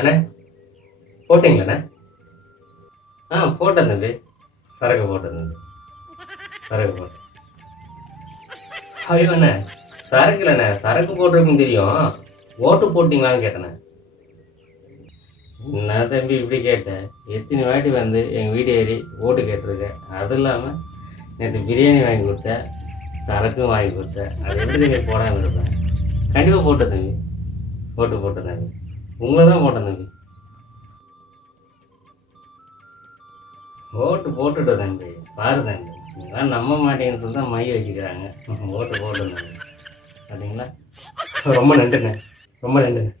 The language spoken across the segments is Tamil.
அண்ணே போட்டிங்களாண்ணே? போட்டேன் தம்பி. சரக்கு போட்டேன் தம்பி. சரக்கு போட்டேன். ஐயோ அண்ணே, சரக்கு இல்லைண்ணே, சரக்கு போட்டிருக்குன்னு தெரியும். ஓட்டு போட்டிங்களான்னு கேட்டேண்ணே. என்ன தம்பி இப்படி கேட்டேன்? எத்தனை வாட்டி வந்து எங்கள் வீடு ஏறி ஓட்டு கேட்டிருக்கேன். அதுவும் இல்லாமல் நேற்று பிரியாணி வாங்கி கொடுத்தேன், சரக்கும் வாங்கி கொடுத்தேன். அது எப்படி தம்பி போடாமல் இருப்பேன்? கண்டிப்பாக போட்டேன் தம்பி. போட்டேன் தம்பி. உங்களை தான் போட்டேன் தம்பி. ஓட்டு போட்டுட்டோம் தம்பி. பாரு தம்பி, நீங்களாம் நம்ப மாட்டேங்கன்னு சொல்லி தான் மைய வச்சுக்கிறாங்க. ஓட்டு போட்டோம் தம்பி. பார்த்தீங்களா? ரொம்ப நன்றிண்ணே, ரொம்ப நன்றிண்ணே.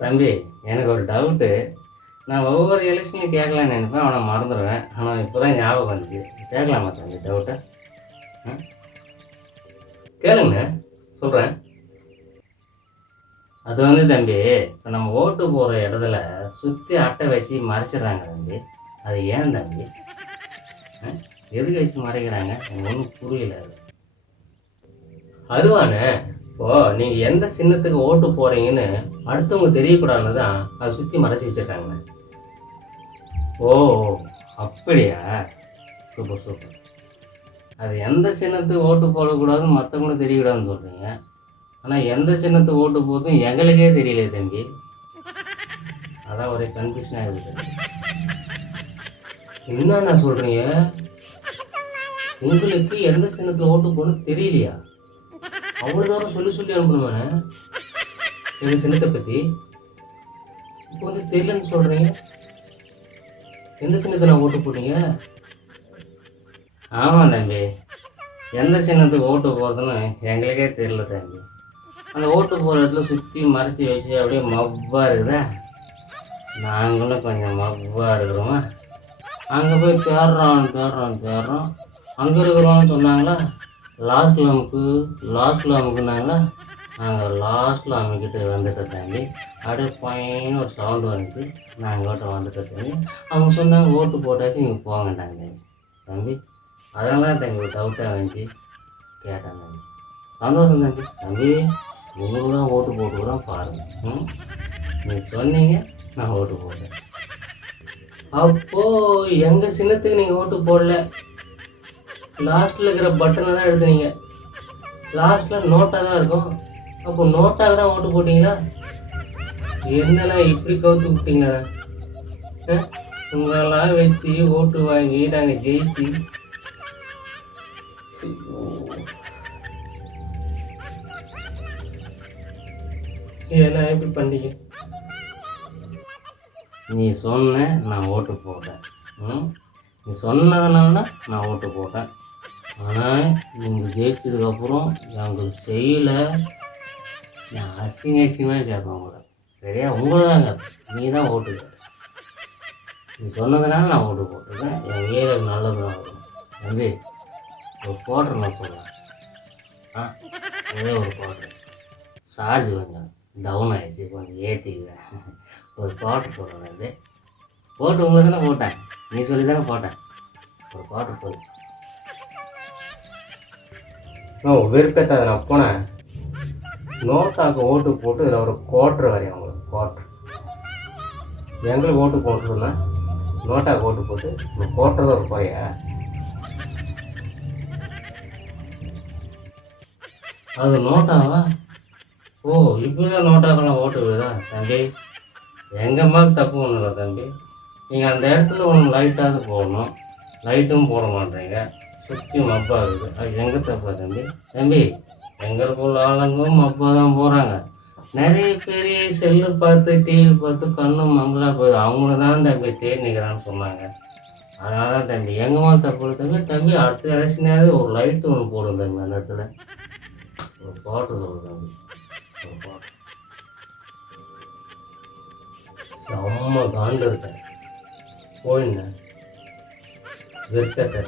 தம்பி, எனக்கு ஒரு டவுட்டு. நான் ஒவ்வொரு எலெக்ஷனையும் கேட்கலான்னு நினைப்பேன், அவனை மறந்துடுவேன். ஆனால் இப்போ தான் ஞாபகம் வந்துச்சு. கேட்கலாமா தம்பி டவுட்டை? கேளுங்க, சொல்கிறேன். அது வந்து தம்பி, இப்போ நம்ம ஓட்டு போகிற இடத்துல சுற்றி அட்டை வச்சு மறைச்சிடுறாங்க தம்பி. அது ஏன் தம்பி? எதுக்கு வச்சு மறைக்கிறாங்க? எனக்கு ஒன்றும் புரியல. அதுவானே, இப்போது நீங்கள் எந்த சின்னத்துக்கு ஓட்டு போகிறீங்கன்னு அடுத்தவங்க தெரியக்கூடாதுன்னு தான் அதை சுற்றி மறைச்சி வச்சுருக்காங்கண்ணே. ஓ, அப்படியா? Super super. அது எந்த சின்னத்துக்கு ஓட்டு போடக்கூடாதுன்னு மற்றவங்களும் தெரியக்கூடாதுன்னு சொல்கிறீங்க. ஆனால் எந்த சின்னத்துக்கு ஓட்டு போகிறதும் எங்களுக்கே தெரியல தம்பி. அதான் ஒரே கன்ஃபியூஷன் ஆகிடுது. என்னண்ணா சொல்கிறீங்க? உங்களுக்கு எந்த சின்னத்தில் ஓட்டு போடணும்னு தெரியலையா? அவ்வளோ தூரம் சொல்லி அனுப்பணுமாண்ணே எங்கள் சின்னத்தை பற்றி? இப்போ வந்து தெரியலன்னு சொல்கிறீங்க. எந்த சின்னத்தை நான் ஓட்டு போட்டீங்க? ஆமாம் தம்பி, எந்த சின்னத்துக்கு ஓட்டு போகிறதுன்னு எங்களுக்கே தெரியல தம்பி. அந்த ஓட்டு போகிற இடத்துல சுற்றி மறைச்சி வச்சு அப்படியே மப்பாக இருக்குதா? நாங்களும் கொஞ்சம் மப்பாக இருக்கிறோமா? அங்கே போய் தேடுறோம். அங்கே இருக்கிறோன்னு சொன்னாங்களா, லாஸ்ட்டில் அமுக்குனாங்களா, நாங்கள் லாஸ்ட்டில் அமுக்கிட்டு வந்துட்டோம் தம்பி. அப்படியே பையன்னு ஒரு சவுண்டு வந்துச்சு, நாங்கள் ஓட்ட வந்துட்டோம் தம்பி. அவங்க சொன்னாங்க ஓட்டு போட்டாச்சு இங்கே போங்கட்டாங்க தம்பி. அதனால தான் தம்பி ஒரு டவுட்டாக வந்துச்சு, கேட்டேன் தம்பி. சந்தோஷம் தம்பி. தம்பி, உங்களுக்கு தான் ஓட்டு போட்டுக்கிறோம் பாருங்கள். நீங்கள் சொன்னீங்க, நான் ஓட்டு போட்டேன். அப்போது எங்கள் சின்னத்துக்கு நீங்கள் ஓட்டு போடல, லாஸ்ட்டில் இருக்கிற பட்டனை தான் எடுத்துனீங்க. லாஸ்ட்டில் நோட்டாக தான் இருக்கும். அப்போ நோட்டாக தான் ஓட்டு போட்டிங்களா? என்னண்ணா இப்படி கவுத்து விட்டீங்களா? உங்களெல்லாம் வச்சு ஓட்டு வாங்கி நாங்கள் ஜெயிச்சு ஏன்னா எப்படி பண்ணீங்க? நீ சொன்ன, நான் ஓட்டு போட்டேன். நீ சொன்னதுனால தான் நான் ஓட்டு போட்டேன். ஆனால் நீங்கள் ஜெயிச்சதுக்கப்புறம் எங்களுக்கு செய்யலை, நான் அசிங்கமாக கேட்பேன் கூட. சரியா? உங்களை தான் கேட்பேன். நீ தான் ஓட்டு கேட்பேன். நீ சொன்னதுனால நான் ஓட்டு போட்டிருக்கேன். என் ஏரியாவுக்கு நல்லது தான் வரும் தம்பி. ஒரு குவார்டர் நான் சொல்கிறேன். ஒரே ஒரு குவார்டர். சார்ஜ் கொஞ்சம் டவுன் ஆகிடுச்சு, கொஞ்சம் ஏற்றிக்குவேன். ஒரு குவார்டர் சொல்கிறேன் தம்பி. ஓட்டு உங்களுக்கு தானே போட்டேன், நீ சொல்லி தானே போட்டேன். ஒரு குவார்டர் சொல்லு. விருப்பத்தை நான் போனேன். நோட்டாக்கு ஓட்டு போட்டு இதில் ஒரு குவார்டர் வரையும் உங்களுக்கு குவார்டர். எங்களுக்கு ஓட்டு போட்டு சொன்னேன், நோட்டாக்கு ஓட்டு போட்டு ஒரு குவார்டர் தான் ஒரு குறையா? அது நோட்டாவா? ஓ, இப்படி தான் நோட்டாக்கெல்லாம் ஓட்டு விடுதா தம்பி? எங்கள் மாதிரி தப்பு ஒன்றும் இல்லை தம்பி. நீங்கள் அந்த இடத்துல ஒன்று லைட்டாவது போடணும், லைட்டும் போட மாட்டேங்க, சுற்றி மப்பாக இருக்குது. அது எங்கே தப்பா தம்பி? தம்பி, எங்களுக்குள்ள ஆளுங்களும் மப்பாக தான் போகிறாங்க. நிறைய பேர் செல்லு பார்த்து டிவி பார்த்து கண்ணும் மங்களாக போகுது. அவங்கள தான் தம்பி தேடி நிற்கிறான்னு சொன்னாங்க. அதனால தான் தம்பி எங்கள் மாதிரி தப்பு இல்லை தம்பி. தம்பி, அடுத்த எலெக்ஷனாவது ஒரு லைட்டு ஒன்று போடும் தம்பி. அந்த இடத்துல ஒரு பாட்டு சொல்லு தம்பி, ஒரு பாட்டு. செம்ம காண்டு இருக்கேன் போயின்னு விருப்பத்தை